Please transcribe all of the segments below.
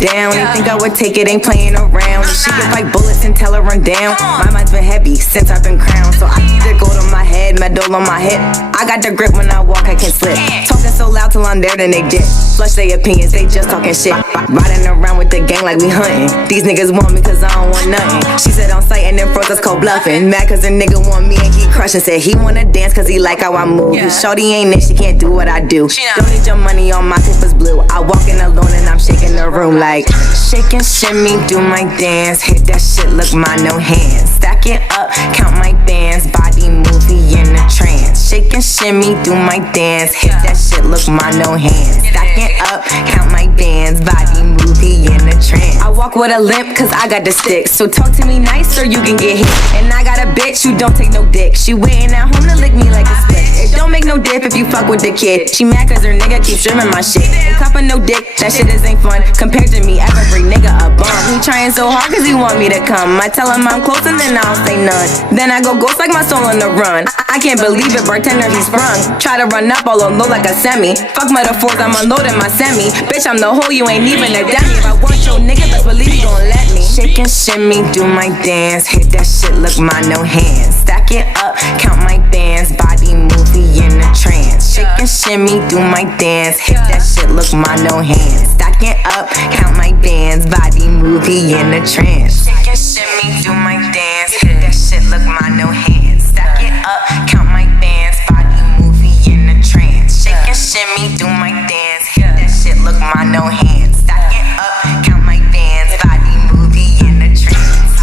down. They think I would take it, ain't playing around. She can fight bullets and tell her run down. My mind's been heavy since I've been crowned, so I keep the gold on my head, medal on my hip. I got the grip when I walk, I can slip. Talking so loud till I'm there, then they dip. Flush their opinions, they just talking shit. Riding around with the gang like we hunting. These niggas want me cause I don't want nothing. She said on sight and then froze us cold bluffing. Mad cause a nigga want me and he crushing. Said he wanna dance cause he like how I move. Shorty ain't it, she can't do what I do. Don't need your money on my paper's blue. I walk in alone and I'm shaking the room like shake and shimmy, do my dance. Hit that shit, look my no hands. Stack it up, count my bands. Body movie in a trance. Shake and shimmy, do my dance. Hit that shit, look my no hands. Stack it up, count my bands. Body movie in a trance. I walk with a limp cause I got the stick. So talk to me nice or you can get hit. And I got a bitch who don't take no dick. She waiting at home to lick me like a split. It don't make no dip if you fuck with the kid. She mad cause her nigga keeps streaming my shit. And cuffin' no dick, that shit ain't fun. Compared to me, every nigga a bum. He trying so hard cause he want me to come. I tell him I'm close and then I don't say none. Then I go ghost like my soul on the run. I can't believe it, bartender, he sprung. Try to run up all on low like a semi. Fuck metaphors, I'm unloading my semi. Bitch, I'm the hoe, you ain't even a dummy. If I want your nigga, best believe you gon' let me. Shake and shimmy, do my dance. Hit that shit, look my no hands. Stack it up, count my bands. Body movie in a trance. Shake and shimmy, do my dance. Hit that shit, look my no hands. Stack it up, count my bands. Body movie in a trance. Shake and shimmy, do my dance. Hit that shit, look my no hands. Stack it up, count my bands. Body movie in a trance. Shake and shimmy, do my dance. Hit that shit, look my no hands. Stack it up, count my bands. Body movie in a trance.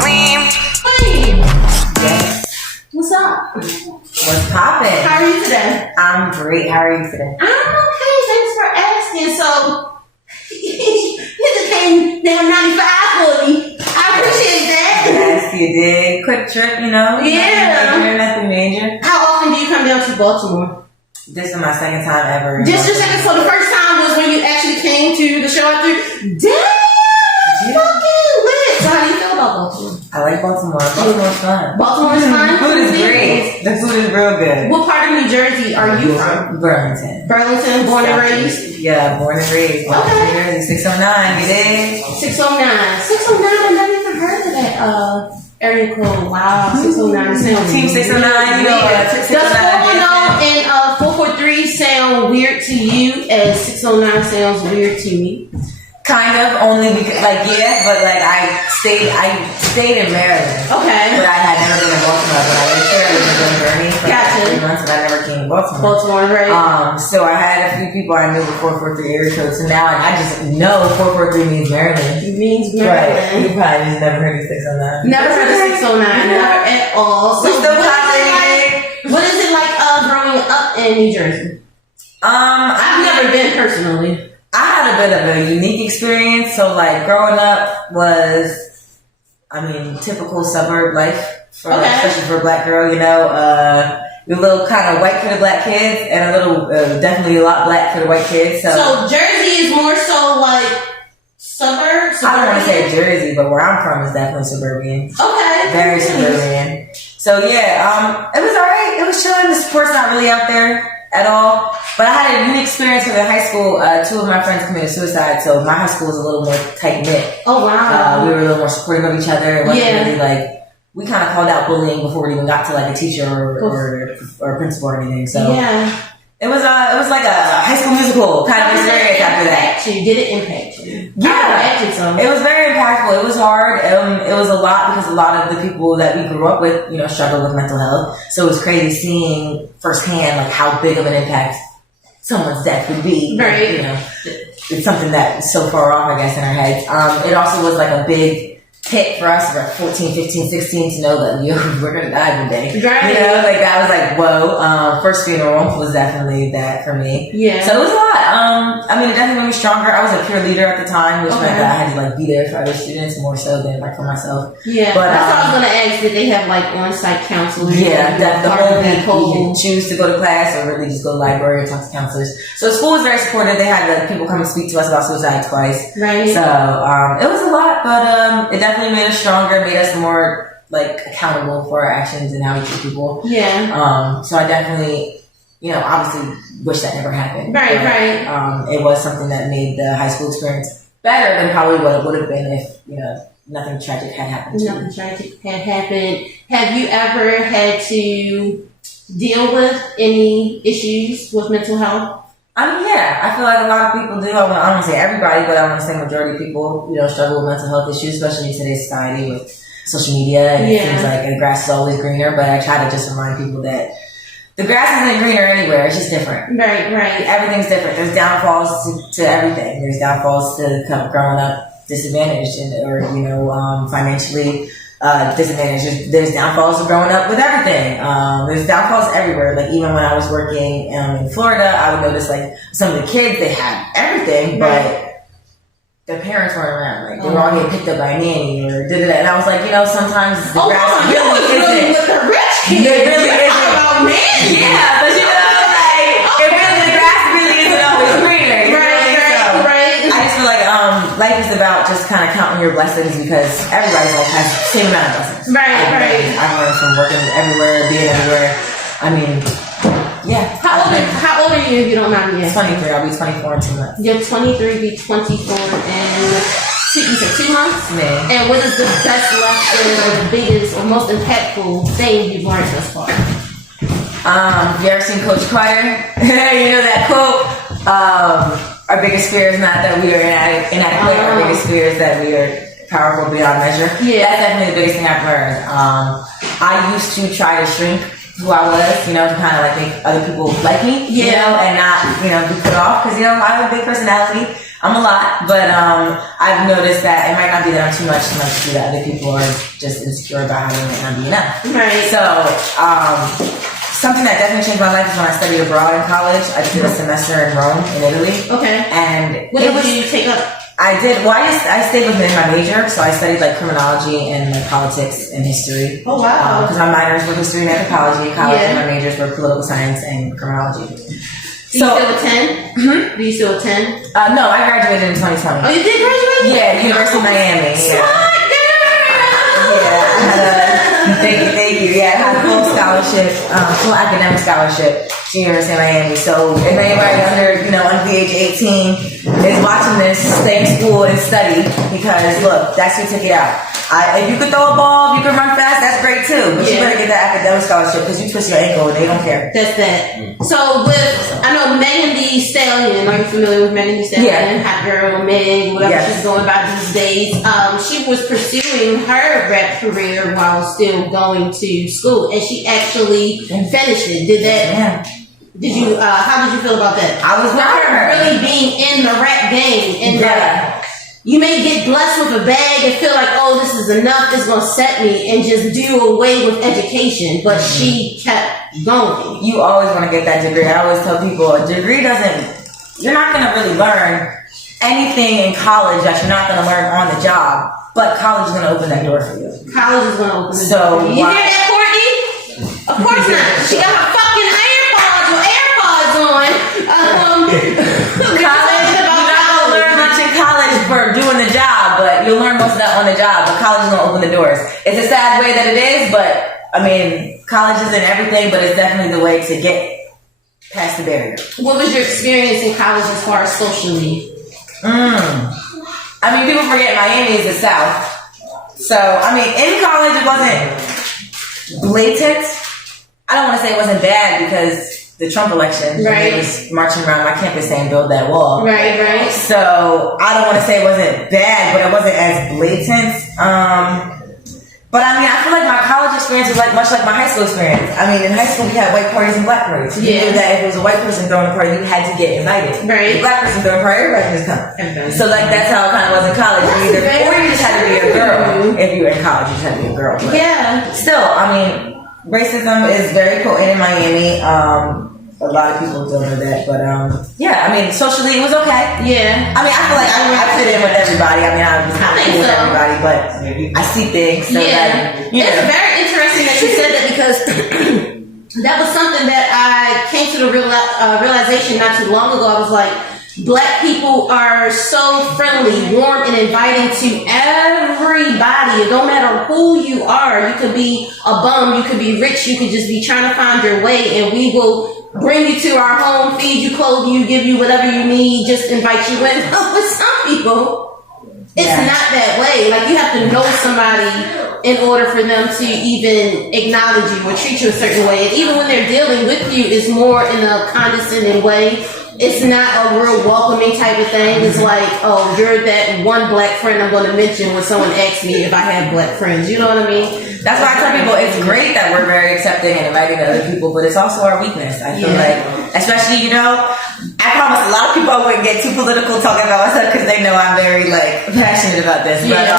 Queen. What's up? What's poppin'? How are you today? I'm great. How are you today? I'm okay. Thanks for asking. So, nigga came down 95 for me. I appreciate that. Yes, you did. Quick trip, you know? Yeah. Nothing major. How often do you come down to Baltimore? This is my second time ever. Just your second. So the first time was when you actually came to the show after. Damn! Fucking lit. So how do you feel about Baltimore? I like Baltimore. Baltimore's fun. Baltimore's fun? Food is great. The food is real good. What part of New Jersey are you from? Burlington. Burlington, born and raised? Yeah, born and raised. Okay. New Jersey, 609, you dig? 609. 609, I never even heard of that area code. Wow, 609 sounds Team 609, you know what? Does 410 and 443 sound weird to you as 609 sounds weird to me? Kind of, only because, like, yeah, but like I stayed in Maryland. Okay. But I had never been in Baltimore. But I lived here, I lived in Glen for like 3 months, but I never came to Baltimore. Baltimore, right. So I had a few people I knew with 443 area code, so now I just know 443 means Maryland. It means Maryland. Right. You probably just never heard of 609. Never heard of 609, never at all. So still what is it like growing up in New Jersey? I've never been personally. I had a bit of a unique experience. So, like, growing up was, typical suburb life, especially for a black girl, you know. You're a little kind of white for the black kids, and a little, definitely a lot black for the white kids. So Jersey is more so like suburbs? I don't want to say Jersey, but where I'm from is definitely suburban. Okay. Very suburban. So, yeah, it was alright. It was chilling. The support's not really out there at all. But I had a unique experience with in high school. 2 of my friends committed suicide, so my high school was a little more tight-knit. Oh, wow. We were a little more supportive of each other. It wasn't really like, we kind of called out bullying before we even got to like a teacher or a principal or anything. So it was like a high school musical kind of experience after that. Did it impact you? Yeah. It was very impactful. It was hard. It was a lot because a lot of the people that we grew up with, you know, struggle with mental health. So it was crazy seeing firsthand like how big of an impact someone's death would be. Right. You know, it's something that's so far off, I guess, in our heads. It also was like a big hit for us, about 14, 15, 16, to know that, we're going to die one day. Right. You know, like that was like, whoa. First funeral was definitely that for me. Yeah. So it was a lot. It definitely made me stronger. I was a peer leader at the time, which meant that I had to like be there for other students more so than like for myself. Yeah. But that's what I was going to ask. Did they have like on-site counselors? Yeah, the whole week you can choose to go to class or really just go to the library and talk to counselors. So school was very supportive. They had like people come and speak to us about suicide twice. Right. So it was a lot, but it definitely made us stronger, made us more like accountable for our actions and how we treat people. Yeah. So I definitely, obviously wish that never happened. Right, but, right. It was something that made the high school experience better than probably what it would have been if, nothing tragic had happened to you. Nothing tragic had happened. Have you ever had to deal with any issues with mental health? Yeah, I feel like a lot of people do. I don't want to say everybody, but I want to say majority of people, struggle with mental health issues, especially in today's society with social media. And it seems like the grass is always greener, but I try to just remind people that the grass isn't greener anywhere. It's just different. Right. Everything's different. There's downfalls to everything. There's downfalls to growing up disadvantaged or financially disadvantaged. There's downfalls of growing up with everything. There's downfalls everywhere. Like even when I was working in Florida, I would notice like some of the kids, they had everything, but their parents weren't around. Like they were all getting picked up by a nanny or da-da-da. And I was like, sometimes the grass really isn't. With the rich kids. It really isn't. About nanny. Yeah, but the grass really isn't always greener. Right. I just feel like life is about just kind of counting your blessings because everybody's life has the same amount of blessings. Right. I've learned from working everywhere, being everywhere. How old are you if you don't mind me asking? 23. I'll be 24 in 2 months. You're 23, be 24 in you said 2 months? Man. And what is the best lesson or the biggest or most impactful thing you've learned thus far? You ever seen Coach Carter? You know that quote? Our biggest fear is not that we are inadequate. Our biggest fear is that we are powerful beyond measure. Yeah. That's definitely the biggest thing I've learned. I used to try to shrink who I was, to kind of like make other people like me, and not, be put off. Because, I have a big personality. I'm a lot. But I've noticed that it might not be that I'm too much to do that other people are just insecure about how they might not be enough. Right. So, something that definitely changed my life is when I studied abroad in college. I did a semester in Rome, in Italy. Okay. And what did you take up? I did. Well, I stayed within my major, so I studied like criminology and like politics and history. Oh wow! Because my minors were history and anthropology in college, and my majors were political science and criminology. Do you still attend? Do you still attend? No, I graduated in 2020. Oh, you did graduate? Yeah, University of Miami. Smart girl. Yeah. Thank you. Yeah, I had a full scholarship, full academic scholarship to University of Miami. So if anybody under the age of 18 is watching this, stay in school and study because look, that's your ticket out. If you could throw a ball, you can run fast, that's great too. But you better get that academic scholarship because you twist your ankle and they don't care. That's that. So I know Megan Thee Stallion. Are you familiar with Megan Thee Stallion? Yeah. Hot girl, Meg, whatever she's going by these days. She was pursuing her rap career while still going to school, and she actually finished it. Did that? Yeah. Did you? How did you feel about that? I was not really being in the rap game, and you may get blessed with a bag and feel like, oh, this is enough, it's going to set me, and just do away with education. But she kept going. You always want to get that degree. I always tell people, a degree you're not going to really learn anything in college that you're not going to learn on the job, but college is going to open that door for you. College is going to open the door for you. You hear that, Courtney? Of course not. She got her fucking AirPods on. For doing the job, but you'll learn most of that on the job. But college is gonna open the doors. It's a sad way that it is, but college isn't everything, but it's definitely the way to get past the barrier. What was your experience in college as far as socially? People forget Miami is the South. So, in college it wasn't blatant. I don't want to say it wasn't bad because the Trump election, they was marching around my campus saying build that wall. Right. So I don't want to say it wasn't bad, but it wasn't as blatant. But I feel like my college experience was much like my high school experience. In high school we had white parties and black parties. You knew that if it was a white person throwing a party, you had to get invited. Right. The black person throwing a party, everybody just come. So that's how it kind of was in college. Or you just had to be a girl. If you were in college, you just had to be a girl. But still, racism is very potent in Miami. A lot of people don't know that, but socially it was okay. Yeah. I feel like I fit in with everybody. I was kind of cool with everybody, but I see things. So It's very interesting that you said that because that was something that I came to the realization not too long ago. I was like, Black people are so friendly, warm, and inviting to everybody. It don't matter who you are. You could be a bum, you could be rich, you could just be trying to find your way, and we will bring you to our home, feed you, clothe you, give you whatever you need, just invite you in. With some people, It's not that way. Like, you have to know somebody in order for them to even acknowledge you or treat you a certain way. And even when they're dealing with you, it's more in a condescending way. It's not a real welcoming type of thing. It's like, oh, you're that one black friend I'm going to mention when someone asks me if I have black friends. You know what I mean? That's why I tell people it's great that we're very accepting and inviting other people, but it's also our weakness. I feel like, especially, you know, I promise a lot of people I wouldn't get too political talking about myself because they know I'm very, like, passionate about this. But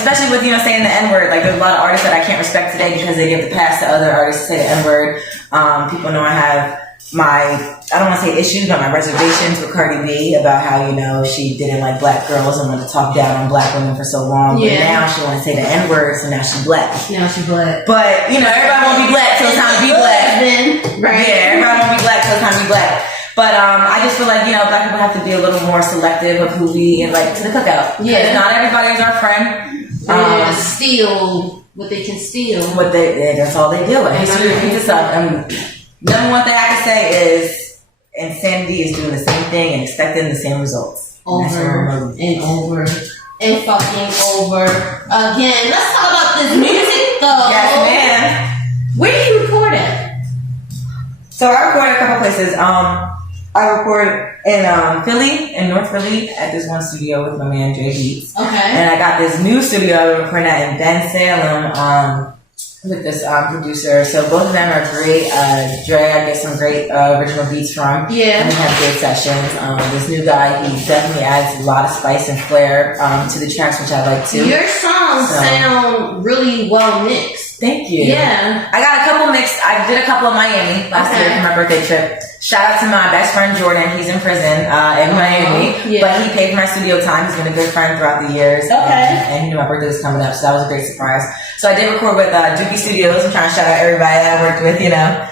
especially with, you know, saying the N-word, like, there's a lot of artists that I can't respect today because they give the pass to other artists to say the N-word. People know I have I don't want to say issues, but my reservations with Cardi B about how, you know, she didn't like black girls and wanted to talk down on black women for so long. But now she wants to say the N-word, so now she's black. Now she's black. But, you know, everybody won't be black till it's time to be black. Then, right? Yeah, everybody won't be black till it's time to be black. But I just feel like, you know, black people have to be a little more selective of who we invite to the cookout. Yeah. Not everybody is our friend. Steal what they can steal. That's all they deal with. History repeats itself. Number one thing I can say is insanity is doing the same thing and expecting the same results. Over and over and fucking over again. Let's talk about this music though. Yes, man. Where do you record at? So I record at a couple places. I record in Philly, in North Philly, at this one studio with my man Dre Beats. Okay. And I got this new studio I'm recording at in Bensalem. With this producer, so both of them are great. Dre, I get some great original beats from. Yeah, and we have great sessions. This new guy, he definitely adds a lot of spice and flair to the tracks, which I like too. Your songs sound really well mixed. Thank you. Yeah, I got a couple mixed. I did a couple in Miami last year for my birthday trip. Shout out to my best friend Jordan. He's in prison in Miami, but he paid for my studio time. He's been a good friend throughout the years. And he knew my birthday was coming up, so that was a great surprise. So I did record with Dookie Studios. I'm trying to shout out everybody that I worked with, you know,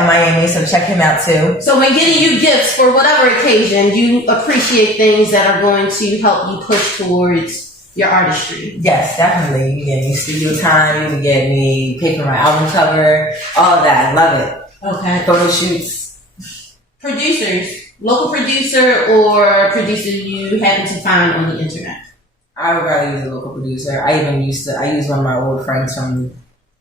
in Miami. So check him out too. So when getting you gifts for whatever occasion, you appreciate things that are going to help you push towards your artistry. Yes, definitely. You can get me studio time. You can get me pay for my album cover. All of that. I love it. Okay. Photo shoots. Producers, local producer or producer you happen to find on the internet? I would rather use a local producer. I use one of my old friends from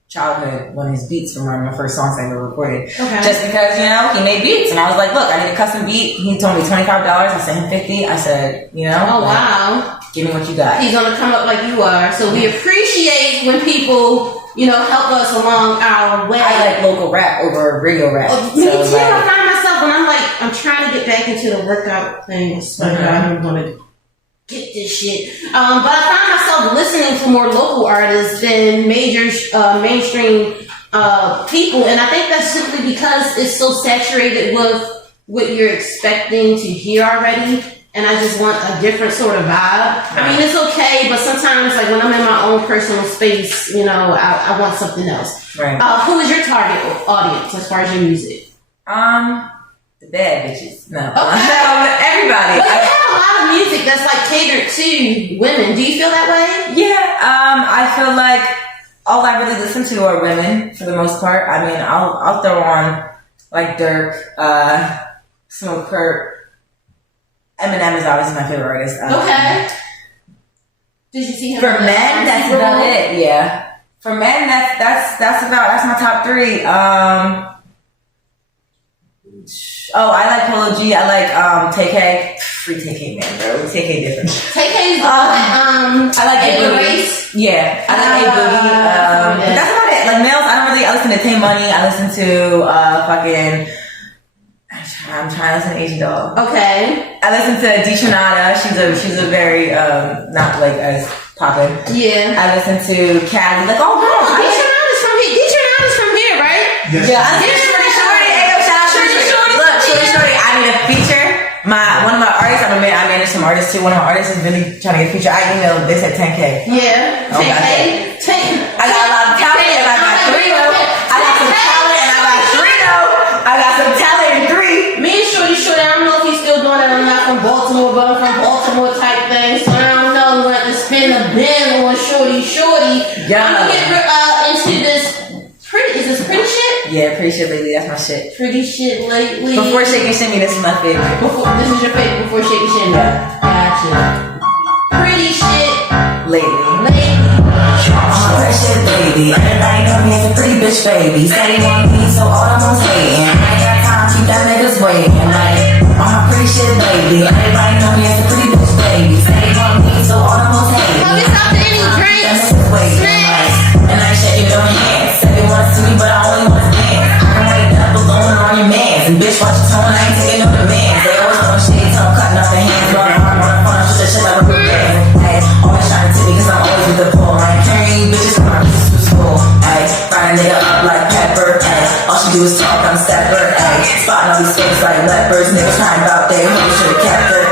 childhood, one of his beats from one of my first songs I ever recorded. Okay. Just because, you know, he made beats and I was like, look, I need a custom beat. He told me $25. I sent him $50. I said, you know, oh wow, give me what you got. He's gonna come up like you are. So we appreciate when people, you know, help us along our way. I like local rap over radio rap. Me too. I find myself when I'm trying to get back into the workout thing. So I'm gonna get this shit. But I find myself listening to more local artists than major mainstream people, and I think that's simply because it's so saturated with what you're expecting to hear already. And I just want a different sort of vibe. I mean, it's okay, but sometimes, like when I'm in my own personal space, you know, I want something else. Right. Who is your target audience as far as your music? The bad bitches. No. Okay. Everybody. But you have a lot of music that's like catered to women. Do you feel that way? Yeah. I feel like all I really listen to are women for the most part. I mean, I'll throw on like Dirk, Smoke Kurt. Eminem is obviously my favorite artist. Okay. Did you see him? For men, that's about it. Yeah. For men, that's my top three. I like Polo G. I like TK. Free TK, man, bro. TK different. TK is I like A Boogie. Yeah, I like A Boogie. But that's about it. Like males, I listen to Tay Money. I listen to I'm trying to listen to Asian Doll. Okay. I listen to D Trinata. She's a very not like as poppin'. Yeah. I listen to Cali. Like, oh girl, D Trinata's from here. D Trinata's from here, right? Yes. Yeah. Shorty. Hey, yo, shout out Shorty. Look, Shorty. I need a feature. One of my artists. I manage some artists too. One of my artists is really trying to get a feature. I emailed. They said 10K. Yeah. 10K. I got a lot of talent and I got 3 though. I got some talent and I got 3 though. I got some talent and 3. Me and Shorty, I don't know if he's still doing that. I'm not from Baltimore, but I'm from Baltimore type thing. So I don't know. We're going to spin a bin on Shorty. Yeah. I'm going to get into this pretty. Is this pretty shit? Yeah, pretty shit lately. That's my shit. Pretty shit lately. Before Shake and Shimmy, this is my favorite. This is your favorite before Shake and Shimmy. Yeah. Gotcha. pretty shit lately. I'm a pretty shit baby. Everybody know me as a pretty bitch baby. Steady want me, so all them hoes hating. I ain't got time, keep that niggas waiting. Like, I'm a pretty shit baby. Everybody know me as a pretty bitch baby. Steady want me, so all them hoes hating. Have you stopped any drinks? Snacks? And I ain't shaking no hands. Said they wanna see me, but I only wanna dance. I can write double going on your mans. And bitch, watch your tone, I ain't taking no demands. They always on shit, tongue cutting off their hands. Running hard, running fun, shoot that shit like a band. Hey, always trying to tip me, cause I'm always with the pole. I ain't carrying you bitches from my bitches to school. Hey, frying a nigga up like pepper. Hey, all she do is talk, I'm stepper. Hey, spotting all these fakes like leopards. Niggas crying about their hoes, should've kept her.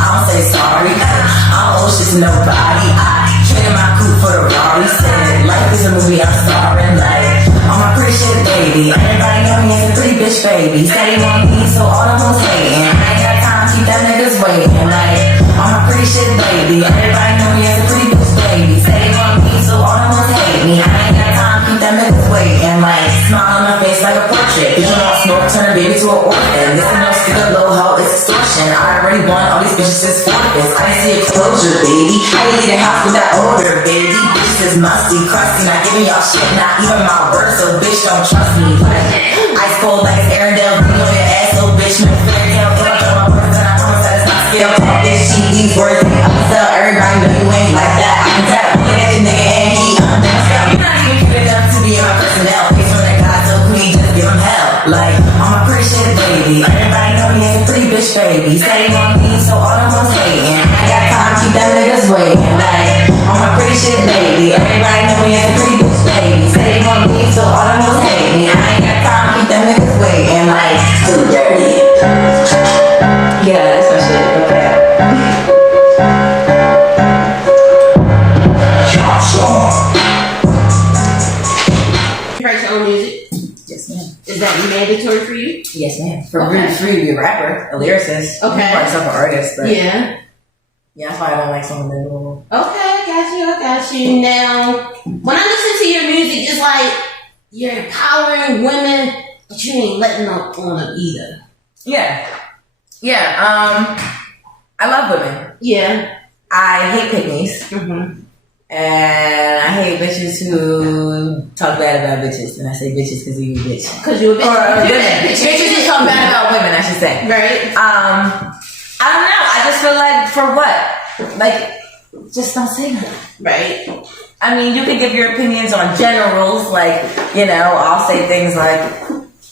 I don't say sorry, I don't owe shit to nobody. I traded my coupe for the Rari. Said life is a movie, I'm starring. Like, I'm a pretty shit baby. Everybody know me as a pretty bitch baby. Steady want me, so all them hoes hating. I ain't got time, keep that niggas waiting. Like, I'm a pretty shit baby. Everybody know me as a pretty bitch baby. Steady want me, so all them hoes hate me. I ain't got time, keep that niggas waiting. Like, smile on my face like a portrait. Bitch, you want smoke, turn a baby to an orphan. This is no sticker, low hoe, it's extortion. I already won all these bitches as forfeits. I see exposure, baby. I ain't leave the house with that odor, baby. Bitches is musty, crusty, not giving y'all shit, not even my word, so bitch don't trust me. Like, ice cold like it's Arendelle, bring on your ass, so bitch, make fairy tale. If I throw my words, then I promise that it's not skill. Talk this shit, these words, I can tell everybody know you ain't like that. I can tell, look at this nigga and he understand. You're not even cute enough to be in my personnel. Case when that guy so clean, just give him hell. Like, I'm a pretty shit baby. Everybody know me as a pretty bitch baby. Steady want me, so all them hoes hating. I got time, keep them niggas waiting. Like, I'm a pretty shit baby. Everybody know me as a pretty bitch baby. Steady want me, so all them hoes hating. I ain't got time, keep them niggas waiting. Like, too dirty. Yeah, that's my shit. Okay. You write your own music? Yes, ma'am. Is that mandatory for you? Yes, ma'am. For Okay. really free to be a rapper, a lyricist. Okay. I myself an artist, but Yeah. yeah, that's why I don't like some of the little. Okay, I got you. Now, when I listen to your music, it's like you're empowering women, but you ain't letting up on them either. Yeah. Yeah, I love women. Yeah. I hate pygmies. Mm-hmm. And I hate bitches who talk bad about bitches. And I say bitches because you a bitch. Because you're a bitch. Or You're women. that bitch. Bitches who talk bad about women, I should say. Right. I don't know. I just feel like, for what? Like, just don't say nothing. Right. I mean, you can give your opinions on generals, like, you know, I'll say things like,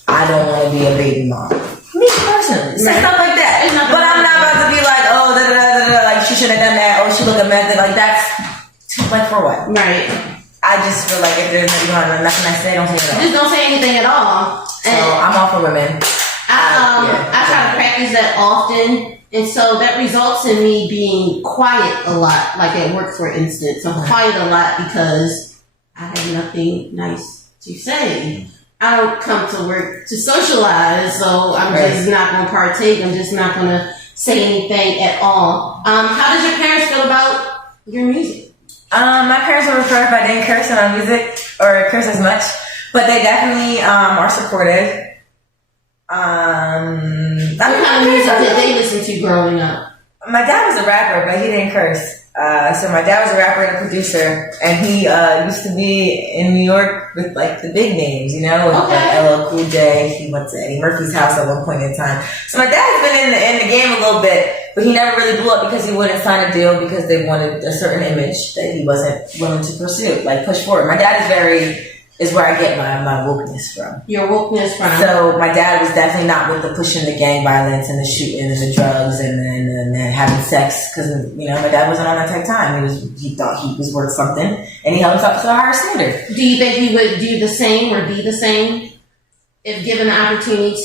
I don't want to be a baby mom. Me personally. Say Right. stuff like that. There's nothing But I'm wrong not with about to be like, oh, da da da da, like, she shouldn't have done that, or she look a method. Like, that's, like, for what? Right. I just feel like if there's nothing I say, don't say it at all. Just don't say anything at all. So, I'm all for women. I try to practice that often, and so that results in me being quiet a lot. Like at work, for instance, I'm quiet a lot because I have nothing nice to say. I don't come to work to socialize, so I'm just not going to partake. I'm just not going to say anything at all. How does your parents feel about your music? My parents would prefer if I didn't curse in my music or curse as much, but they definitely are supportive. What kind of music did they listen to growing up? My dad was a rapper, but he didn't curse. So my dad was a rapper and a producer, and he used to be in New York with like the big names, you know, with like LL Cool J. He went to Eddie Murphy's house at one point in time. So my dad's been in the game a little bit, but he never really blew up because he wouldn't sign a deal because they wanted a certain image that he wasn't willing to pursue, like push forward. My dad is where I get my wokeness from. Your wokeness from? So my dad was definitely not with the pushing the gang violence and the shooting and the drugs and having sex, because, you know, my dad wasn't on that type of time. He thought he was worth something, and he held himself to a higher standard. Do you think he would do the same or be the same if given the opportunity to,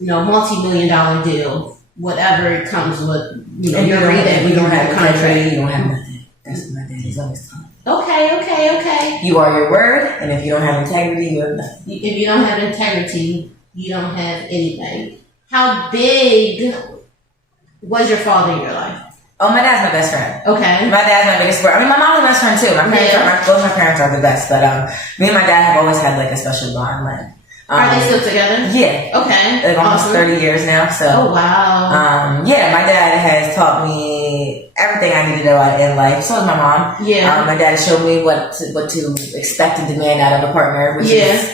you know, multi-million-dollar deal, whatever it comes with, you know, your rate, we don't have contract, you don't have nothing. That's what my dad is always telling me. Okay. You are your word, and if you don't have integrity, you have nothing. If you don't have integrity, you don't have anything. How big was your father in your life? Oh, my dad's my best friend. Okay. My dad's my biggest support. I mean, my mom's my best friend too. Both my parents are the best, but me and my dad have always had like a special bond. Like, Are they still together? Yeah. Okay. Like almost Awesome. 30 years now. So. Oh wow. Yeah, my dad has taught me everything I need to know in life. So has my mom. Yeah. My dad has showed me what to expect and demand out of a partner, which Yeah. is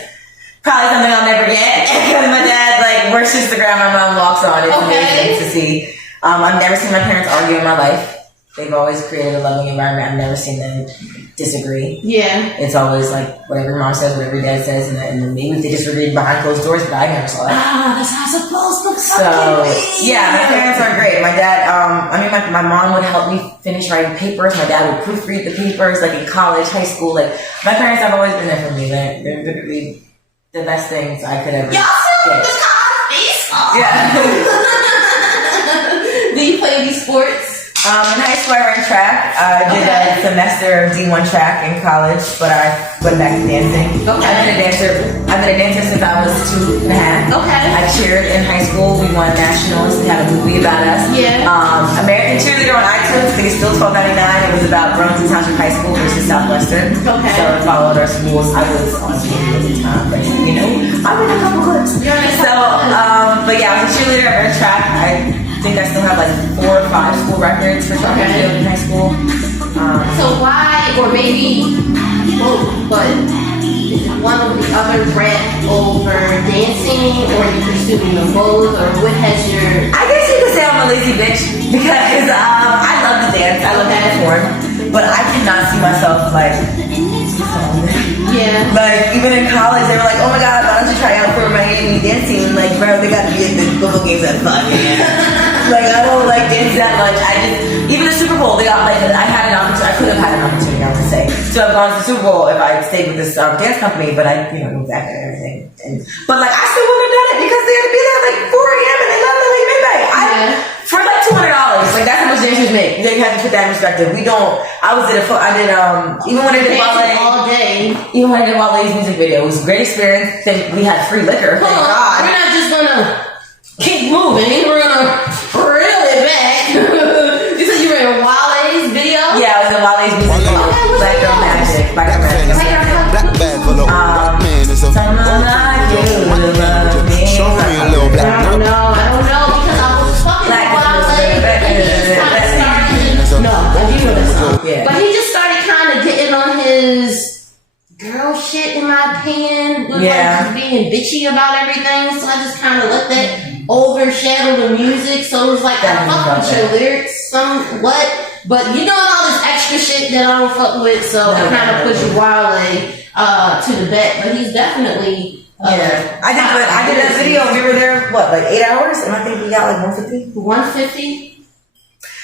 probably something I'll never get. My dad like works Instagram, my mom walks on. It's amazing to see. I've never seen my parents argue in my life. They've always created a loving environment. I've never seen them disagree. Yeah. It's always like whatever your mom says, whatever your dad says, and then maybe they disagreed behind closed doors, but I never saw that. That's how it's supposed to So yeah, my parents are great. My dad, my mom would help me finish writing papers. My dad would proofread the papers, like in college, high school. Like my parents have always been there for me. They're literally the best things I could ever get. Yeah. Do you play any sports? In high school, I ran track. I did a semester of D1 track in college, but I went back to dancing. Okay. I've been a dancer since I was 2.5. Okay. I cheered in high school. We won nationals. We had a movie about us. Yeah. American Cheerleader on iTunes. I think it's still $12.99. It was about Burlington Township High School versus Southwestern. Okay. So I followed our schools. I was on TV at the time, but you know, I made a couple clips. But yeah, I was a cheerleader. I ran track. I think I still have like 4 or 5 school records for track and field in high school. So why, or maybe both, but is it one of the other rap over dancing, or are you pursuing them both, or what has your... I guess you could say I'm a lazy bitch because I love to dance, I love to perform, but I cannot see myself like Yeah. Like, even in college, they were like, oh my god, why don't you try out for Miami dancing? Like, bro, they gotta be at the football games at 5 a.m. Like, I don't like dance that much. Even the Super Bowl, they got like, I could have had an opportunity, I would say, to have gone to the Super Bowl if I stayed with this dance company, but I, moved back and everything. But like, I still wouldn't have done it because they had to be there at like 4 a.m. and they left at like midnight. For like $200, like that's how much dancers make. You have to put that in perspective. We don't. Even when I did ballet all day. Even when I did Wale's music video, it was a great experience. Then we had free liquor. Thank God. We're not just gonna keep moving. We're gonna reel it back. You said you were in Wale's video? Yeah, I was in Wale's music video. Black Girl Magic. Black Girl Magic. Black bag full of black man is a Someone like you to love me. Show me a little black I don't know because I was fucking Black Wale and he just kind of started. No, I do know that song. Yeah. But he just started kind of getting on his girl shit, in my opinion. Like just being bitchy about everything. So I just kind of let that overshadow the music. So it was like, I fuck with your lyrics somewhat. But you doing all this extra shit that I don't fuck with. So I kind of pushed Wale to the back. But he's definitely... I did that video. We were there, like 8 hours? And I think we got like 150? 150?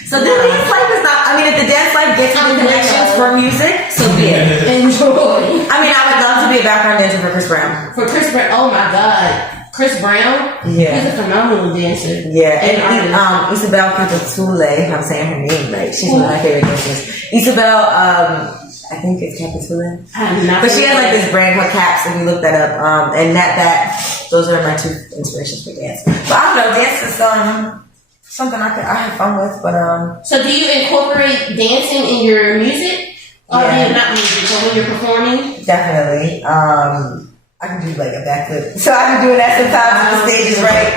So the dance life is not, if the dance life gets me connections for music, so be it. Enjoy. I would love to be a background dancer for Chris Brown. For Chris Brown, oh my god. Chris Brown? Yeah. He's a phenomenal dancer. Yeah, and Isabel Capitule, I'm saying her name, like, she's one of my favorite dancers. Isabel, I think it's Capitule. But she has like this brand called Caps, if you look that up. And those are my 2 inspirations for dance. But I don't know, dance is something I have fun with, but So do you incorporate dancing in your music? Or not music, but when you're performing? Definitely. I can do like a backflip. So I've been doing that sometimes when the stage is right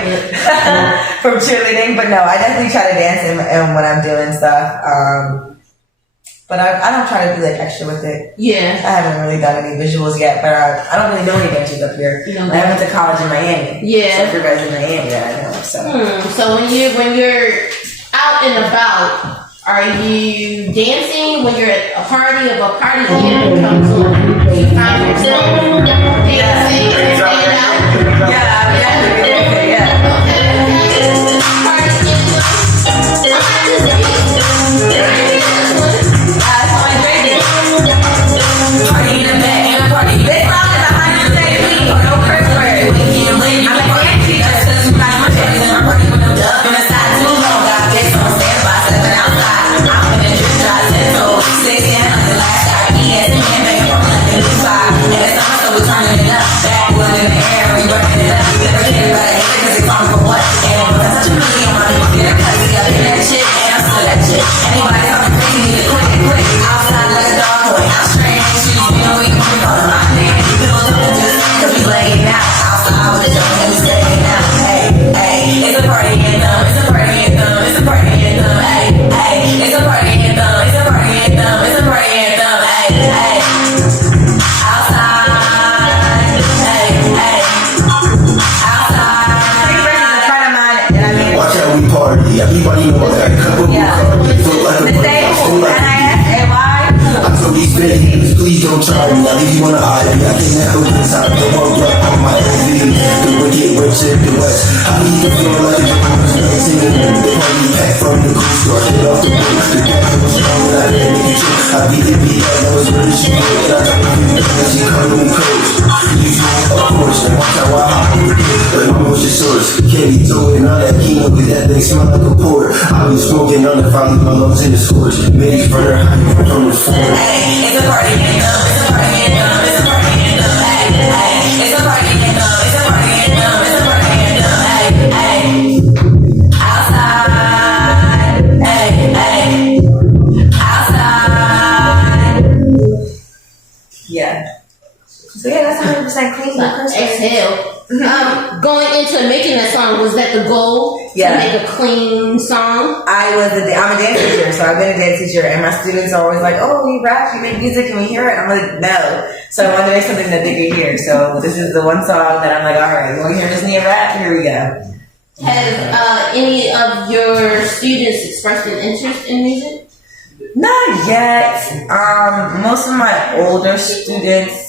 from cheerleading. But no, I definitely try to dance in when I'm doing stuff. But I don't try to do like extra with it. Yeah. I haven't really done any visuals yet, but I don't really know any dancers up here. I went to college in Miami. Yeah. So if your guys in Miami, I know. So. So when you're out and about, are you dancing when you're at a party comes on? Do you find yourself dancing and stand out? Yeah, I'm definitely dancing, yeah. Okay. Party in the back and a party. This song is 100% clean, no curse words. I'm a dance teacher, so you got my face and I'm party with no dub. In the side too long, got this on standby, stepping outside. I'm in the drip drive, 10 toes, 6 and the last shot. ESPN, making from nothing to 5. And it's summer, so we're turning it up. Backwood in the air, we burning it up. Never care about Can't be doing all that chemo, cause that thing smell like a porter. I be smoking on the finally my lungs in the scorch. Baby runner, how you from the floor? Hey, it's a party in love, it's a party in love, it's a party in love, hey, hey, it's a party in love, it's a party in love, it's a party in love, hey, hey, outside, hey, hey, outside. Yeah. So yeah, that's 100% clean. Exhale. Going into making that song, was that the goal? Yeah. To make a clean song? I'm a dance teacher, so I've been a dance teacher, and my students are always like, "Oh, you rap, you make music, can we hear it?" I'm like, "No." So I wanted to make something that they could hear. So this is the one song that I'm like, "All right, you want to hear Disney rap? Here we go." Have any of your students expressed an interest in music? Not yet. Most of my older students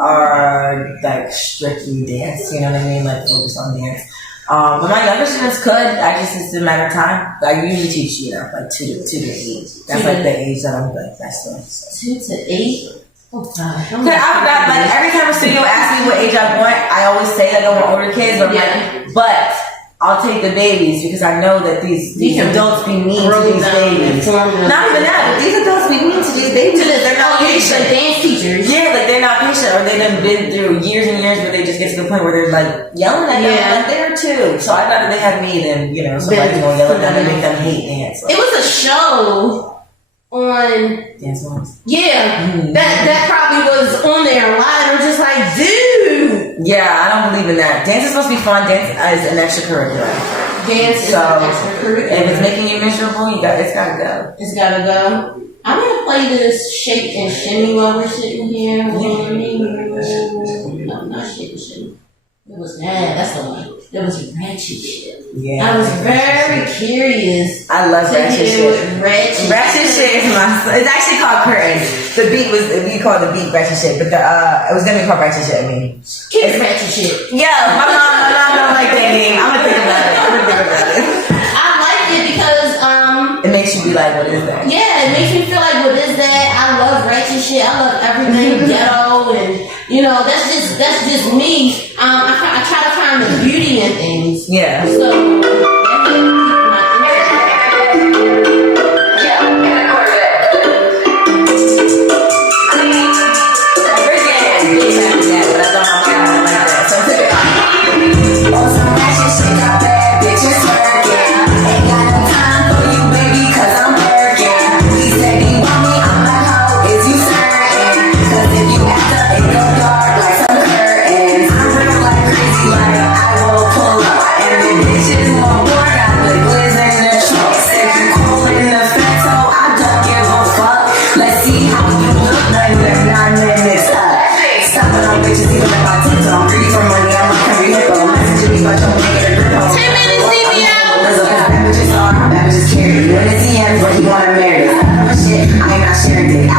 are like strictly dance, you know what I mean? Like focused on dance. But my younger students could. I just, it's a matter of time. I usually teach, like 2 to 8. That's like the age that I'm like best on. So. 2 to 8? Oh God. I forgot, like every time a studio asks me what age I want, I always say that I want older kids. But I'm like, but I'll take the babies because I know that these adults be mean to these babies. Not even that, but these adults be mean to these babies. They're not patient. Dance teachers. Yeah, like they're not patient, or they've been through years and years where they just get to the point where they're like yelling at them like there too. So I'd rather they have me than somebody gonna yell at them and make them hate dance. It was a show on Dance Moms. Yeah, that probably was on there a lot. And we're just like, dude. Yeah, I don't believe in that. Dance is supposed to be fun. Dance is an extracurricular. Dance is extracurricular. If it's making you miserable, it's gotta go. It's gotta go. I'm gonna play this shake and shimmy while we're sitting here. No, not shake and shimmy. It was that's the one. It was ratchet shit. Yeah. I was very curious. I love ratchet shit. Ratchet shit is it's actually called Curtain. The beat we call the beat ratchet shit, but it was gonna be called ratchet shit, I mean. It's ratchet shit. Yeah, my mom don't like that name. I'm gonna think about it. I like it because it makes you be like, what is that? Yeah, it makes me feel like, what is that? I love ratchet shit. I love everything ghetto, and that's just me. I try to find the beauty in things. Yeah. So that helps keep my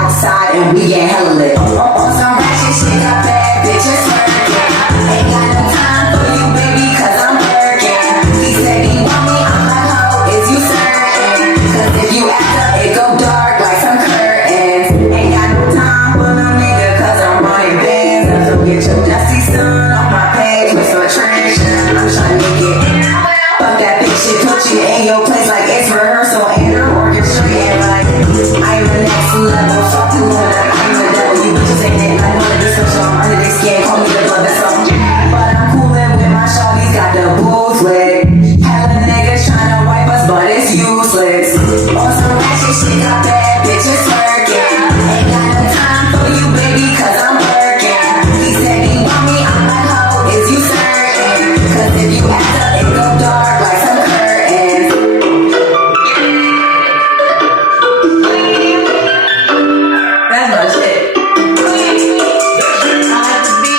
outside and we get hella lit. On some ratchet shit, got bad bitches working. Ain't got no time for you, baby, cause I'm working. He said he want me, I'm like, ho, is you certain? Cause if you act up, it go dark like some curtains. Ain't got no time for no nigga, cause I'm running bands. So get your dusty son on my page with some attraction. I'm trying to make it. Fuck that bitch shit, put you in your place like it's rehearsal and you're orchestrating like I'm the next level. Fuck you, I'm the devil. You bitches ain't it like one of these social. I'm under their skin, call me the blood vessel. But I'm coolin' with my shawty's got the boots lit. Hella niggas tryna wipe us, but it's useless. On some ratchet shit, got bad bitches working. Ain't got no time for you, baby, cause I'm working. He said he want me, I'm like, ho, is you certain? Cause if you act up, it go dark like some curtains. That's my shit. I like to be.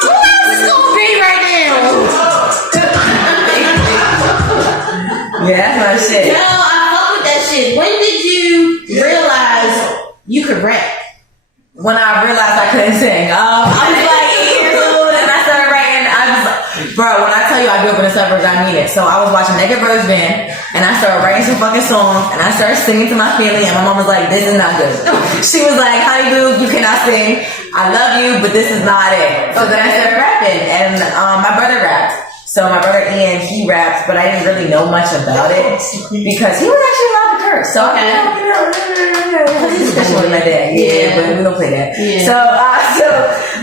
Who else is gonna be right now? Yeah, that's my shit. Yo, I fuck with that shit. When did you realize you could rap? When I realized I couldn't sing, I was like 8 years old and I started writing. I was like, Bro, when I tell you I grew up in the suburbs, I mean it. So I was watching Naked Brothers Band, and I started writing some fucking songs, and I started singing to my family, and my mom was like, this is not good. She was like, honey boo, you cannot sing. I love you, but this is not it. So then I started rapping, and my brother rapped. So my brother Ian, he raps, but I didn't really know much about it because he was actually allowed to curse. So especially with my dad, but we don't play that. Yeah. So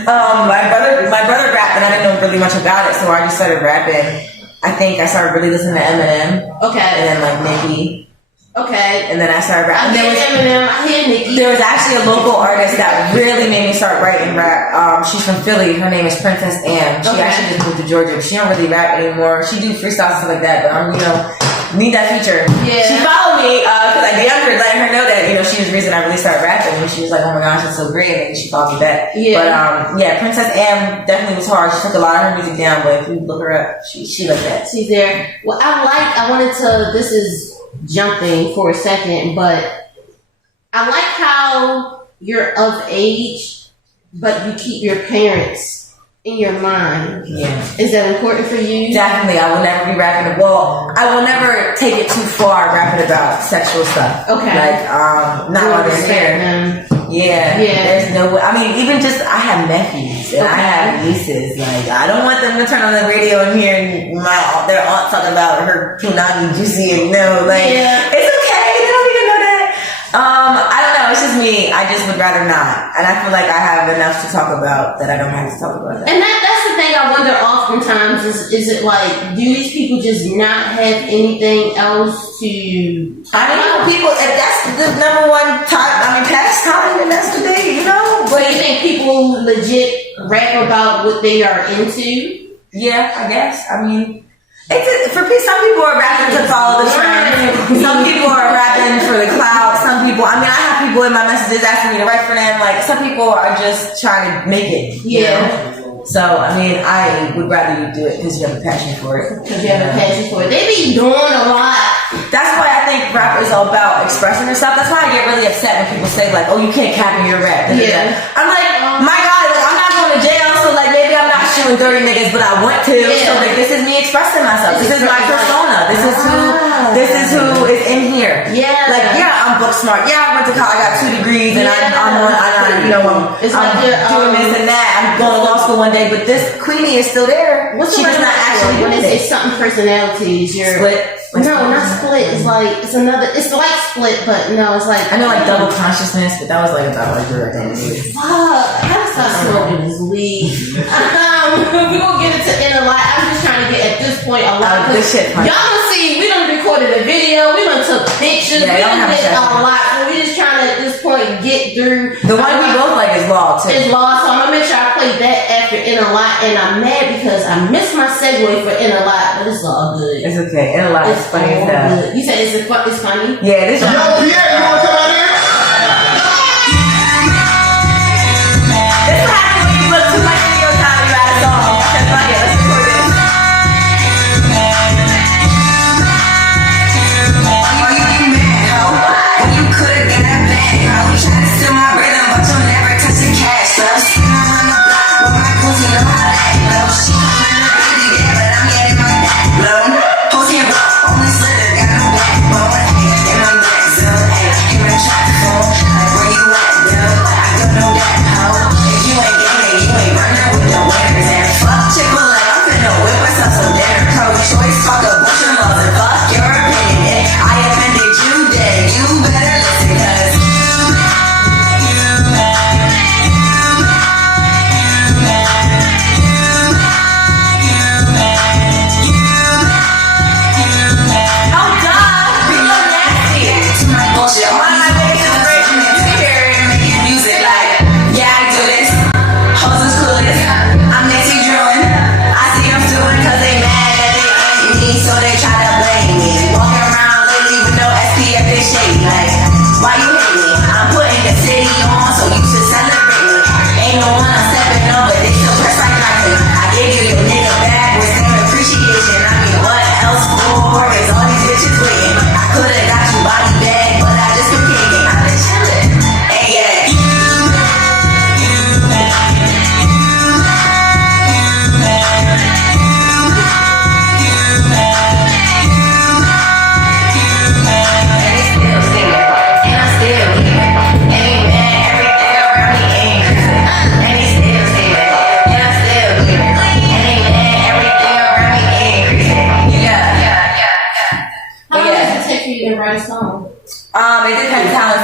my brother rapped, and I didn't know really much about it, so I just started rapping. I think I started really listening to Eminem. Okay. And then like Nicki. Okay. And then I started rapping. I hear Eminem. I hear Nicki. There was actually a local artist that really made me start writing rap. She's from Philly. Her name is Princess Ann. She actually just moved to Georgia. She don't really rap anymore. She do freestyles and stuff like that. But need that feature. Yeah. She followed me because I DM'd her, letting her know that she was the reason I really started rapping. And she was like, "Oh my gosh, it's so great!" And she followed me back. Yeah. But Princess Ann definitely was hard. She took a lot of her music down, but if you look her up, she like that. She's there. Well, this is jumping for a second, but I like how you're of age, but you keep your parents in your mind. Yeah. Is that important for you? Definitely. I will never be rapping. Well, I will never take it too far rapping about sexual stuff. Okay. Like, not while they're here. Yeah. There's no way. I mean, even just, I have nephews and I have nieces. Like, I don't want them to turn on the radio and hear their aunt talking about her punani juicy and it's okay. They don't even know that. I don't know. It's just me. I just would rather not. And I feel like I have enough to talk about that I don't have to talk about that. And that's the thing I wonder oftentimes is it like, do these people just not have anything else to... I mean, people, if that's the number one pastime, then that's the day, But you think people legit rap about what they are into? Yeah, I guess. I mean... some people are rapping to follow the trend. Some people are rapping for the clout. Some people, I have people in my messages asking me to write for them. Like, some people are just trying to make it. Yeah. So, I would rather you do it because you have a passion for it. Because you have a passion for it. They be doing a lot. That's why I think rap is all about expressing yourself. That's why I get really upset when people say, like, oh, you can't cap in your rap. Yeah. I'm like, my God, I'm not going to jail, so, maybe I'm not shooting 30 niggas, but I want to. Yeah. So, this is me expressing myself. This is my persona. This is who is in here. Yeah. I'm book smart. Yeah, I went to college. I got 2 degrees, and I'm doing this and that. I'm going to law school one day, but this Queenie is still there. What's the word not actually when they say something personalities? Split. No, not split. It's like it's another. It's like split, but no, it's like I know like double consciousness, but that was like about your identity. Fuck, I gotta stop smoking this weed. We gonna get into inner light. I'm just trying to get at this point a lot. This shit. Y'all gonna see. We done recorded a video. We done took pictures. We done did a lot. So we just trying to at this point get through. The one we both like is Law too. It's Law, so I'm gonna make sure I play that after inner light. And I'm mad because I missed my segue for inner light, but it's all good. It's okay. Inner light. It's funny as hell. You said it's funny? Yeah, this is. Yo, Pierre, you wanna come out here? This is what happens when you look too much video time you out of song. That's funny. Let's record this. Are you mad, ho? When you could've got that bag, ho? Try to steal my rhythm, but you'll never touch the cash, so I'm sitting around the block with my goons, you know how that blow. She coming to baby, yeah, but I'm getting my back blown. Only slither, got no backbone, in my back zone,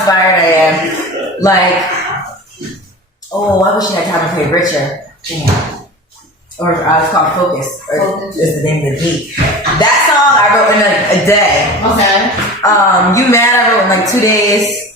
inspired I am. Like, oh, I wish you had time to play Richer. Damn. Or it's called Focus. Or is the name of the beat. That song I wrote in a day. Okay. You Mad I wrote in like 2 days.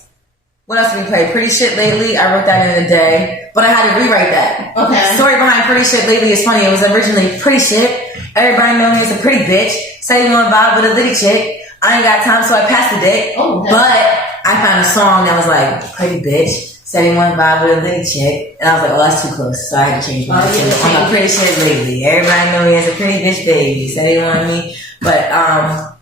What else did we play? Pretty Shit Lately, I wrote that in a day. But I had to rewrite that. Okay. The story behind Pretty Shit Lately is funny. It was originally Pretty Shit. Everybody knows me as a pretty bitch. Say you want to vibe with a litty chick. I ain't got time, so I passed the dick. Oh, okay. But I found a song that was like, pretty bitch. Said he wanted to vibe with a litty chick. And I was like, oh, that's too close. So I had to change my name. I'm a Pretty Shit Lately. Everybody know me as a pretty bitch baby. Said he wanted me. But,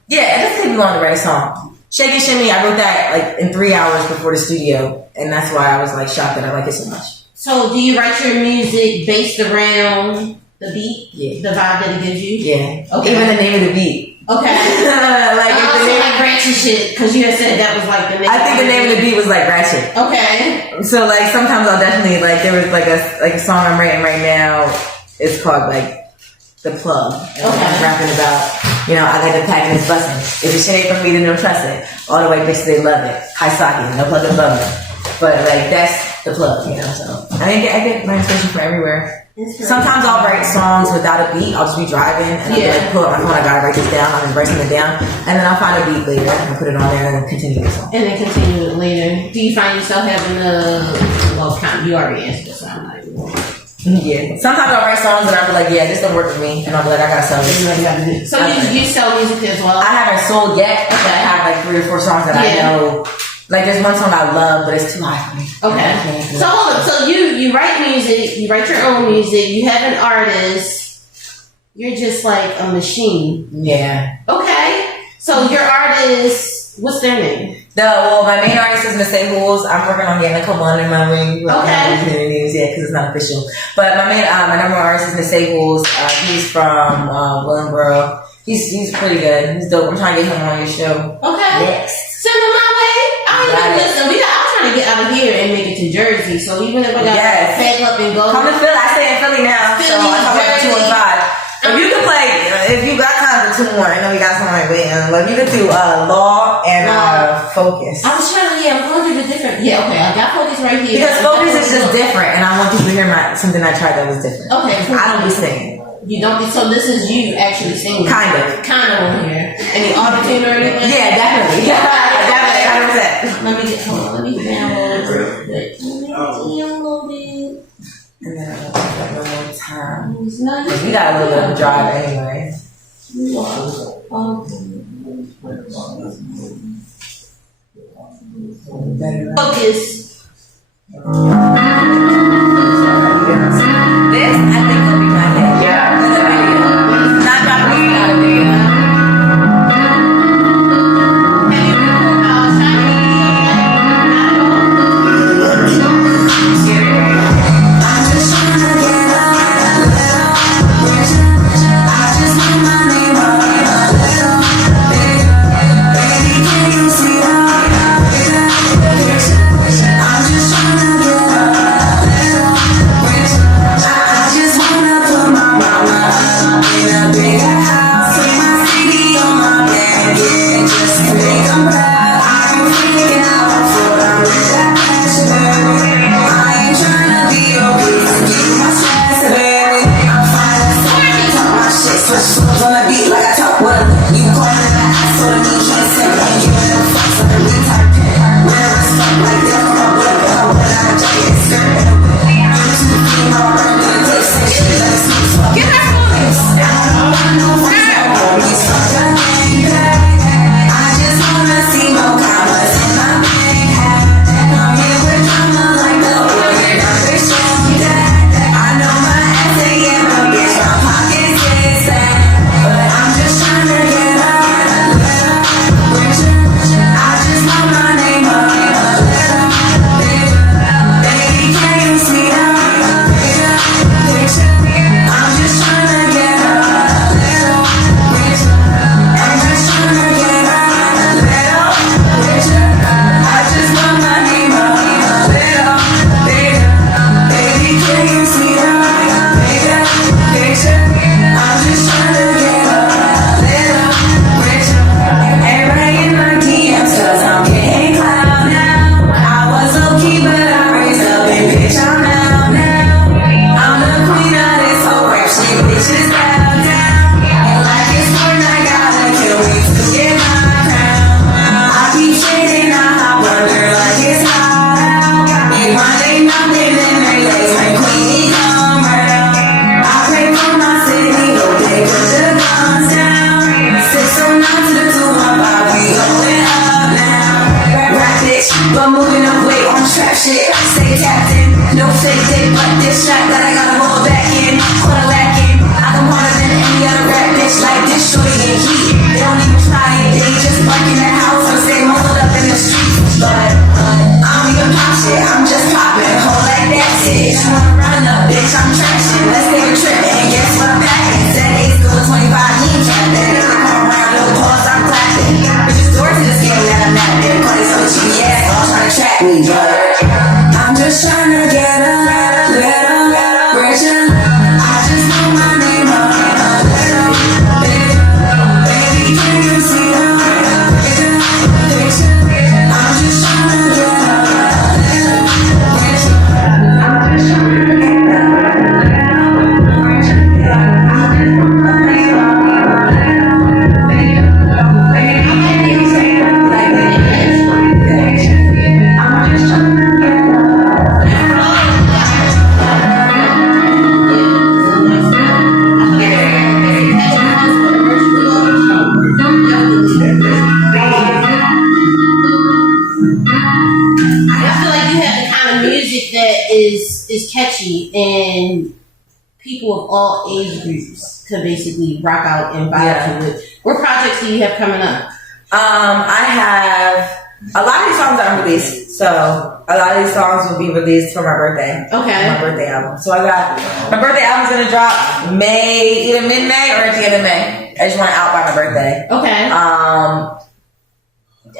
yeah, it doesn't take me long to write a song. Shake and Shimmy, I wrote that like in 3 hours before the studio. And that's why I was like shocked that I like it so much. So do you write your music based around the beat? Yeah. The vibe that it gives you? Yeah. Okay. Even the name of the beat. Okay. Like, I also like ratchet shit, because you had said that was like the name. I think the name of the beat was like Ratchet. Okay. So like sometimes I'll definitely like there was like a song I'm writing right now. It's called like The Plug. And I'm rapping about, you know, I like the pack and it's busting. If the shit ain't from me, then don't trust it. All the white bitches, they love it. High socket, no plug above it. But like that's the plug, you know. So I get my inspiration from everywhere. Sometimes I'll write songs without a beat. I'll just be driving and I'll be like, pull up my phone, I gotta write this down. I'll just write something down, and then I'll find a beat later and put it on there and then continue the song. And then continue it later. Do you find yourself having you already answered this, so I'm not even. Yeah. Sometimes I'll write songs and I'll be like, yeah, this don't work for me, and I'll be like, I gotta sell this. So you sell music as well? I haven't sold yet, but I have like 3 or 4 songs that I know. Like there's one song I love, but it's too high for me. Okay. So hold up. So you write music, you write your own music, you have an artist, you're just like a machine. Yeah. Okay. So your artist, what's their name? Well, my main artist is Miss Holes. I'm working on getting a couple under my wing. Okay. Names, yeah, because it's not official. But my number one artist is Miss Holes. He's from Willingboro. He's pretty good. He's dope. I'm trying to get him on your show. Okay. Next. Send him my way. I'm trying to get out of here and make it to Jersey. So even if I got to pack up and go. Come to Philly. I stay in Philly now. So I talk about 2 and 5. If you can play, if you got time for 2 more, I know you got somebody waiting. But you can do Law and Focus. I was trying to, I'm going to do the different. Yeah, okay, I got Focus right here. Because Focus is just different, and I want people to hear something I tried that was different. Okay, cool. I don't be singing. You don't be, so this is you actually singing. Kind of on here. Any auto-tune or anything? Yeah, definitely. Definitely, 100%. Let me download it. Download it. And then I'll take that one more time. Because we got a little bit of a drive anyway. Focus. This, I think, will be my hit. Yeah. For the video. It's not dropping this without a video. but moving up weight on trap shit. Stay tapped in, no fake dick, but this track that I gotta roll back in. Put a lacking, I can harder than any other rap bitch like this. Shorty get heat, they don't even try it, they just barking that house or stay muzzled up in the streets. But I don't even pop shit, I'm just popping, hold like that's it. She wanna run up, bitch, I'm trashing. Let's take a trip and guess what I'm packing. Said A school 25, he ain't trapped that. They come around, little pause, I'm clapping. Bitches door to this game that I'm at. They play so cheap, yeah, all trying to trap me, but I'm just trying to get a little richer. I just know my name a little bit. Baby, can you see the picture? I'm just trying to get a little richer. I'm just trying to get a little richer. I just want my name a little bit. Baby, can you see the picture? I'm just trying to get a I feel like you have the kind of music that is catchy and people of all age groups could basically rock out and vibe to it. What projects do you have coming up? I have a lot of these songs are unreleased, so a lot of these songs will be released for my birthday. Okay. My birthday album. So I got my birthday album's gonna drop either mid-May or at the end of May. I just want it out by my birthday. Okay.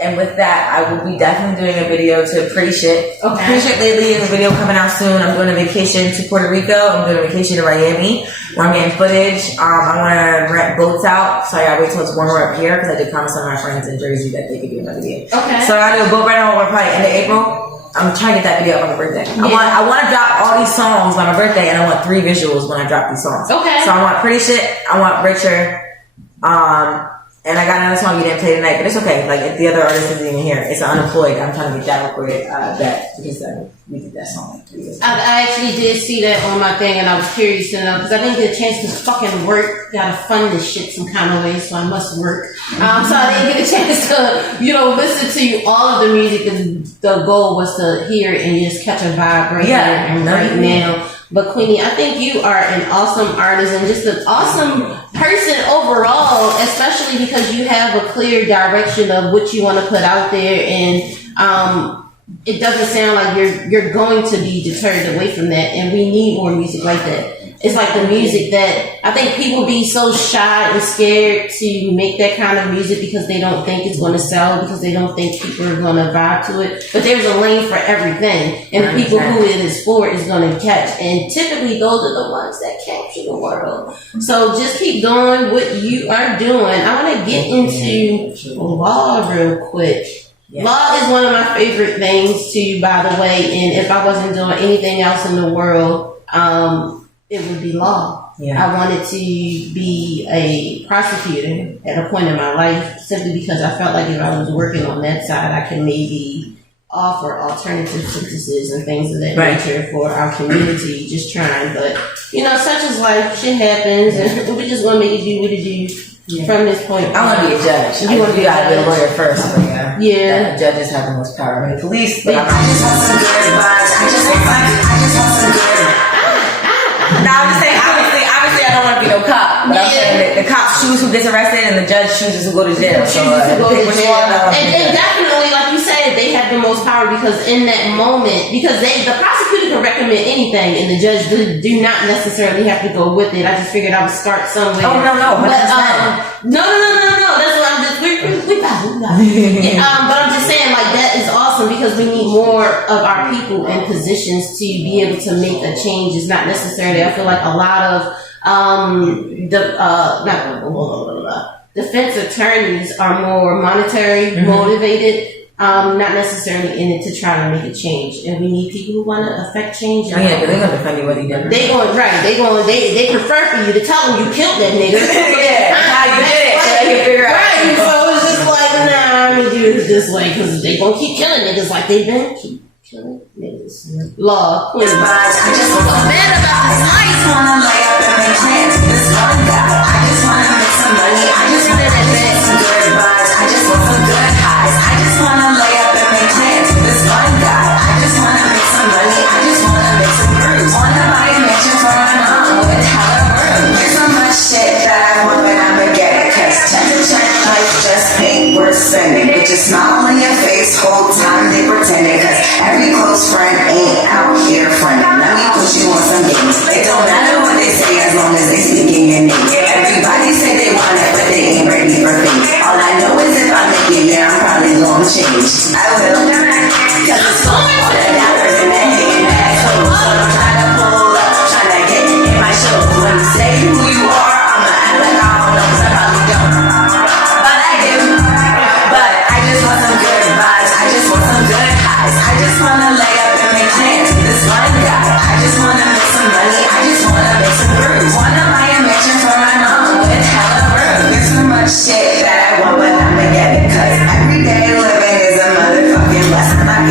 And with that, I will be definitely doing a video to Pretty Shit. Okay. Pretty Shit lately is a video coming out soon. I'm doing a vacation to Puerto Rico. I'm doing a vacation to Miami where I'm getting footage. I want to rent boats out, so I gotta wait till it's warmer up here because I did promise some of my friends in Jersey that they could be in my video. Okay. So I do a boat rental probably end of April. I'm trying to get that video up on my birthday. Yeah. I want to drop all these songs by my birthday, and I want 3 visuals when I drop these songs. Okay. So I want Pretty Shit. I want Richer. And I got another song you didn't play tonight, but it's okay. Like, the other artist isn't even here. It's Unemployed. I'm trying to get that recorded back because we did that song like 3 years ago. I actually did see that on my thing, and I was curious to know because I didn't get a chance to fucking work. Gotta fund this shit some kind of way, so I must work. So I didn't get a chance to, listen to all of the music. Because the goal was to hear it and just catch a vibe right here and right now. But Queenie, I think you are an awesome artist and just an awesome person overall, especially because you have a clear direction of what you want to put out there, and it doesn't sound like you're going to be deterred away from that. And we need more music like that. It's like the music that I think people be so shy and scared to make that kind of music because they don't think it's going to sell, because they don't think people are going to vibe to it. But there's a lane for everything, and the people who it is for is going to catch. And typically those are the ones that capture the world. So just keep doing what you are doing. I want to get into law real quick. Yeah. Law is one of my favorite things too, by the way. And if I wasn't doing anything else in the world, it would be law. Yeah. I wanted to be a prosecutor at a point in my life simply because I felt like if I was working on that side, I could maybe offer alternative sentences and things of that nature for our community. Just trying, but such is life. Shit happens, and we just want to make it do what it do from this point. I want to be a judge. You want to be a lawyer first, but yeah. Judges have the most power. I mean, police. I just want some good advice. I just want some good. No, I'm just saying, obviously I don't want to be no cop. But I'm saying that the cops choose who gets arrested and the judge chooses who go to jail. And definitely, like you said, they have the most power because in that moment, because the prosecutor can recommend anything and the judge do not necessarily have to go with it. I just figured I would start somewhere. Oh, no. But, no. That's what I'm just, we got. But I'm just saying, like, that is awesome because we need more of our people in positions to be able to make a change. It's not necessarily, I feel like a lot of defense attorneys are more monetary motivated, not necessarily in it to try to make a change. And we need people who want to affect change. Oh yeah, they're gonna defend you whether you did. They prefer for you to tell them you killed that nigga. How you did it? So they can figure out. Right. So it's just like, nah, I'm gonna do it this way because they gonna keep killing niggas like they've been killing niggas. Law, Queenie. I just want a man about this life. I just wanna lay up and make plans with this one guy. I just wanna make some money. I just wanna advance some good advice. I just want some good highs. I just wanna lay up and make plans with this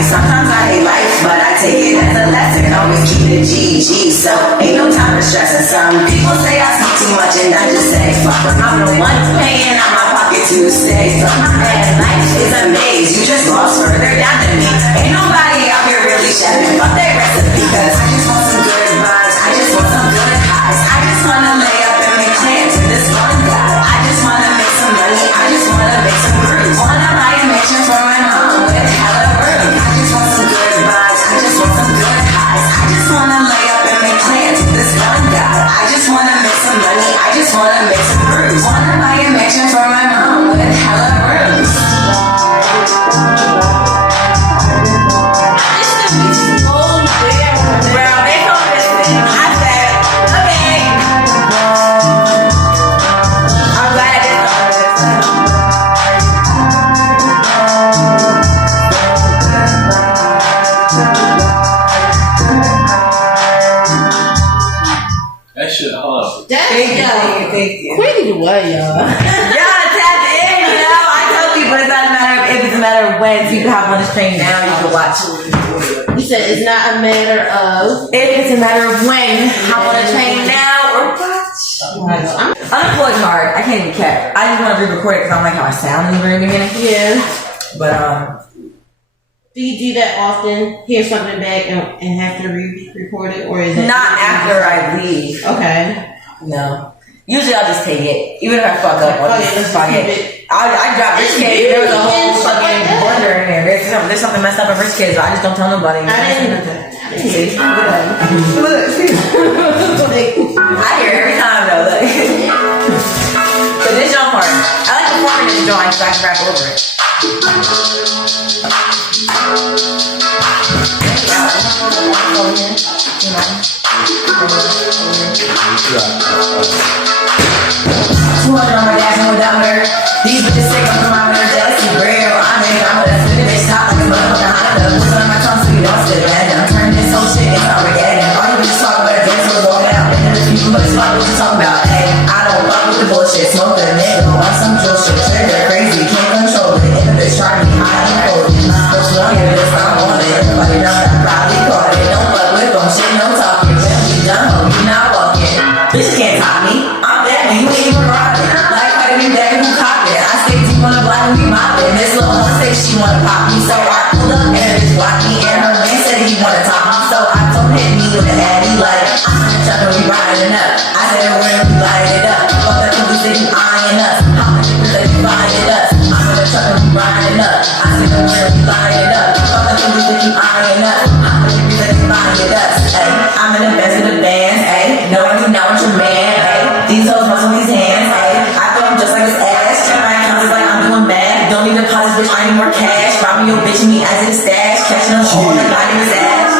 Sometimes I hate life, but I take it as a lesson. Always keep it GG, so ain't no time for stressing. Some people say I speak too much and I just say fuck. I'm the one paying out my pocket to stay. And life is a maze, you just lost further down than me. Ain't nobody out here really chefing, fuck their recipe. Cause I just want some good vibes, I just want some good highs. I just wanna lay up and make plans with this one guy. I just wanna make some money, I just wanna make some grooves. Wanna buy a mansion for my mom with hella room. I just want some good vibes, I just want some good highs. I just wanna lay up and make plans with this one guy. I just wanna make some money, I just wanna make some grooves. Wanna buy a mansion for my mom with hella rooms. That shit hard. Thank you. Queenie the way, y'all. Yeah, tap in, you know. I tell people it's not a matter of if, it's a matter of when. So you can hop on the stream now, you can watch. You said it's not a matter of. If it's a matter of when, hop on the train now or watch. Unemployed hard. I can't even care. I just want to re-record it because I don't like how I sound in the very beginning. Yeah. But Do you do that often? Hear something back and have to re-record it, or is it not after I leave. Okay. No. Usually I'll just take it. Even if I fuck up, I'll just fuck it. I dropped Rich Kids. There was a whole fucking blunder in there. There's something messed up in Rich Kids, but I just don't tell nobody. I didn't. See? Look. I hear it every time though. Look. But this John part, I like performing this drawing so I can rap over it. On my dash and without her. These bitches sick on the mind of that's real. I'm with that spinning bitch top like a motherfucking Honda. What's on my tongue so you don't sit bad. I'm turning this whole shit into Armageddon. All you bitches talk about is dance or walk out. And then the people but it's fuck what you talking about. Hey, I don't fuck with the bullshit. Smoke a nigga on some drill shit. Trigger crazy, can't control it. And the bitch try me, I ain't hold it. Supposed to hear this, I don't want it. Everybody around that probably caught it. Don't fuck with them, shit, no talking. When we done, ho, you not walking. Bitches can't top me. I'm that man, you ain't even rockin'. Be back who cop it. I stay deep on the block and be mopping. This little one say she wanna pop me, so I pulled up and a bitch blocked me. And her man said he wanna top me, so I told him me with an addy like I'm in the truck and we riding up. I said we're gonna be lighting it up. Fuck that police, they keep eyeing us. How much niggas they keep buying us? I'm in the truck and we riding up. I said we're gonna be lighting up. Fuck that police, they keep eyeing us. How much niggas they keep buying us? Ay, I'm in the best of the bands. Ay, knowing you know what your man. Ay, these hoes muscle these hands. Ay, just like his ass, check my account is like I'm doing bad. Don't need deposits, bitch, I need more cash. Robbing your bitch and me as in stash. Catching them all like lighting his ass.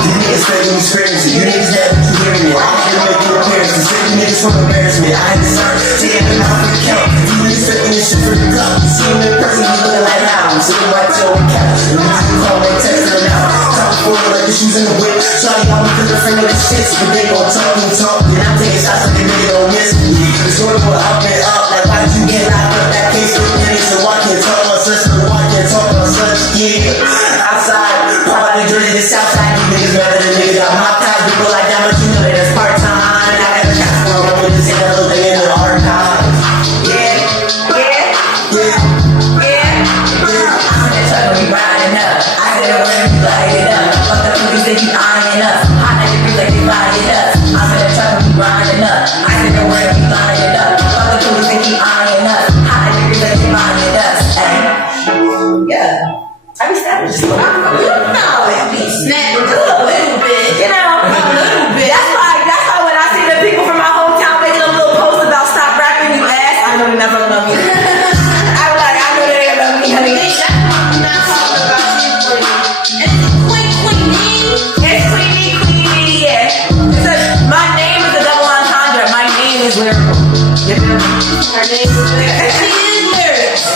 You niggas fake me experience it. You niggas that what you hearing me. I ain't gonna make you appearances. Sick you niggas from embarrassment. I had to start taking them out for the count. You niggas fake me this shit for the club. You see him in person, you looking like now. I'm sitting right to on the couch. And niggas can call me, text them out. Talk forward like the shoes in the whip. Shawty got me cause her finger the shit. But they gon' talk and talk. And I'm taking shots like a nigga don't miss me. It's going to up and up. Like why you get locked up that case for minutes and why can't talk about such and why can't talk about such, yeah. Outside, probably Jersey, the south side, you niggas better than niggas. I'm hot time, people like that, but you know that it's part time. I got a cast for a with this and that little thing in the archive. Yeah, yeah, yeah, yeah. I'm in the truck when we riding up. I said we're gonna be lighting up. Fuck the police, they keep eyeing us. Hot like the people, like they buying us. I'm in the truck when we riding up. I said we're gonna be lighting up. Fuck the police, they keep eyeing us. Hot like the people, like they buying us. Yeah. I be snapping just a little bit. You know it be snapping just a little bit. You know, a little bit. That's why when I see the people from my hometown making a little post about stop rapping, you ass, I know they're not talking about me. I was like, I know they ain't about me, honey. That's why I'm not talking about you, Queenie. And it's Queenie. It's Queenie, yeah. My name is a double entendre. My name is lyrical. You feel me? Her name is lyrics. She is lyrics.